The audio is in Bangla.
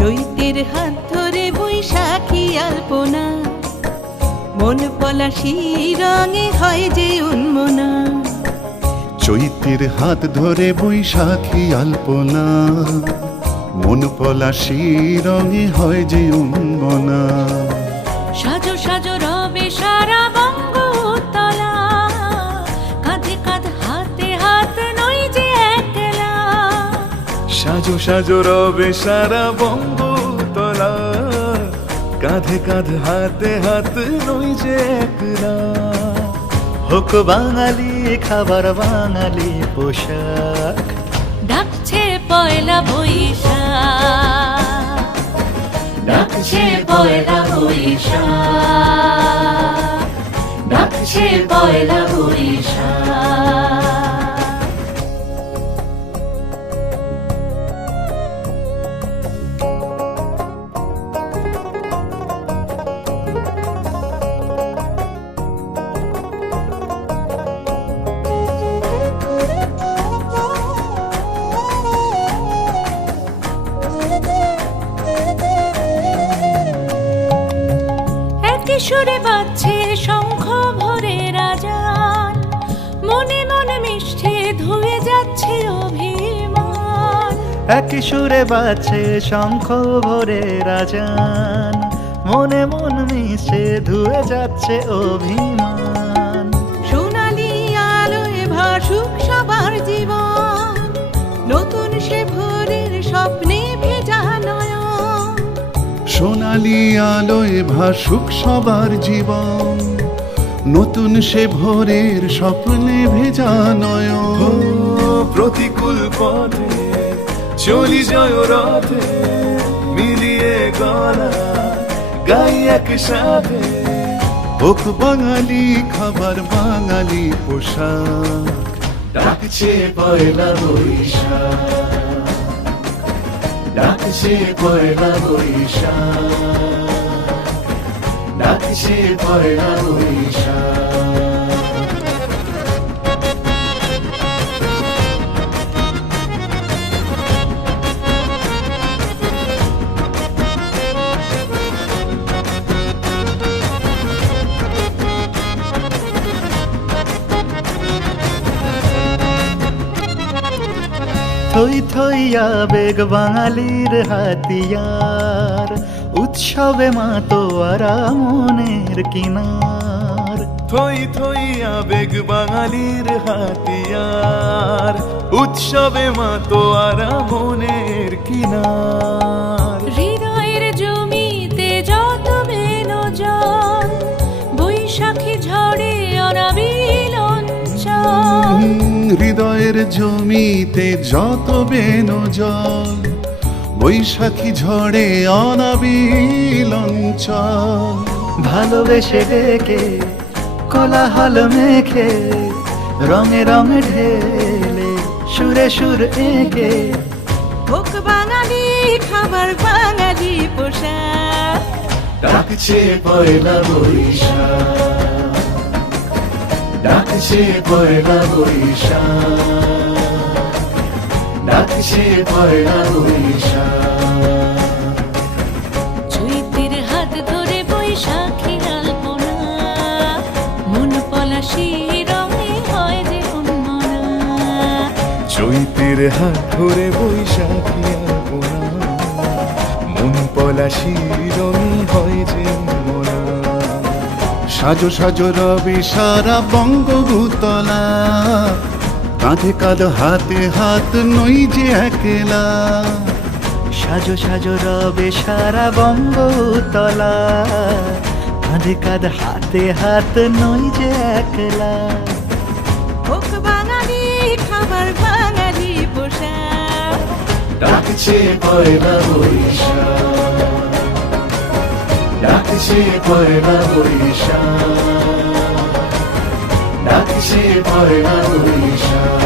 চৈতের হাত ধরে বৈশাখী আলপনা, মন পলাশি রঙে হয় যে উন্মনা। চৈতের হাত ধরে বৈশাখী আলপনা, মন পলাশি রঙে হয় যে উন্মনা। সাজো সাজো রবে সারা বঙ্গতলা, কাঁধে কাঁধ হাতে হাত নই যে একলা। সাজো সাজো রবে সারা বঙ্গতলা, কাঁধে কাঁধ হাতে হাত নই যে একলা। হোক বাঙালি খাবার বাঙালি পোশাক, ডাকছে পয়লা বৈশাখ, ডাকছে পয়লা বৈশাখ, ডাকছে পয়লা বৈশাখ। সুরে বাজছে শঙ্খ ভরে রাজান, মনে মনে মিশছে ধুয়ে যাচ্ছে অভিমান। একই সুরে বাজছে শঙ্খ ভরে রাজান, মনে মন মিশে ধুয়ে যাচ্ছে অভিমান। সোনালি আলোয় ভাসুক সবার জীবন, নতুন সে ভোরের স্বপ্নে ভেজা নয়ন। সোনালি আলোয় ভাসুক সবার জীবন, নতুন সে ভোরের স্বপ্নে ভেজা নয়ন। প্রতিকূল পথে চলি জয় রথে, মিলিয়ে গলা গাই একসাথে। হোক বাঙালি খাবার বাঙালি পোশাক, ডাকছে পয়লা বৈশাখ, ডাকছে পয়লা বৈশাখ, ডাকছে পয়লা বৈশাখ। থই থই আবেগ বাঙালির হাতিয়ার, উৎসবে মাতোয়ারা মনের কিনার। থই থই আবেগ বাঙালির হাতিয়ার, উৎসবে মাতোয়ারা মনের কিনার। হৃদয়ের জমিতে যত বেনো জল, বৈশাখী ঝড়ে অনাবিল অঞ্চল। হৃদয়ের জমিতে যত বেনো জল, বৈশাখী ঝড়ে অনাবিল অঞ্চল। ভালোবেসে ডেকে কোলাহল মেখে, রঙে রঙে ঢেলে সুরে সুর এঁকে। হোক বাঙালি খাবার বাঙালি পোশাক, ডাকছে পয়লা বৈশাখ, ডাকছে পয়লা বৈশাখ, ডাকছে পয়লা বৈশাখ। চৈতের হাত ধরে বৈশাখী আলপনা, মন পলাশি রঙে হয় যে উন্মনা। চৈতের হাত ধরে বৈশাখী আলপনা, মন পলাশি রঙে হয় যে উন্মনা। সাজো সাজো রবি সারা বঙ্গভূতলা, কাঁধে কাঁধ হাতে হাত নই যে একলা। সাজো সাজো রবে সারা বঙ্গতলা, কাঁধে কাঁধ হাতে হাত নই যে একলা। হোক বাঙালি খাবার বাঙালি পোশাক, ডাকছে পয়লা বৈশাখ, ডাকছে পয়লা বৈশাখ, ডাকছে পয়লা বৈশাখ।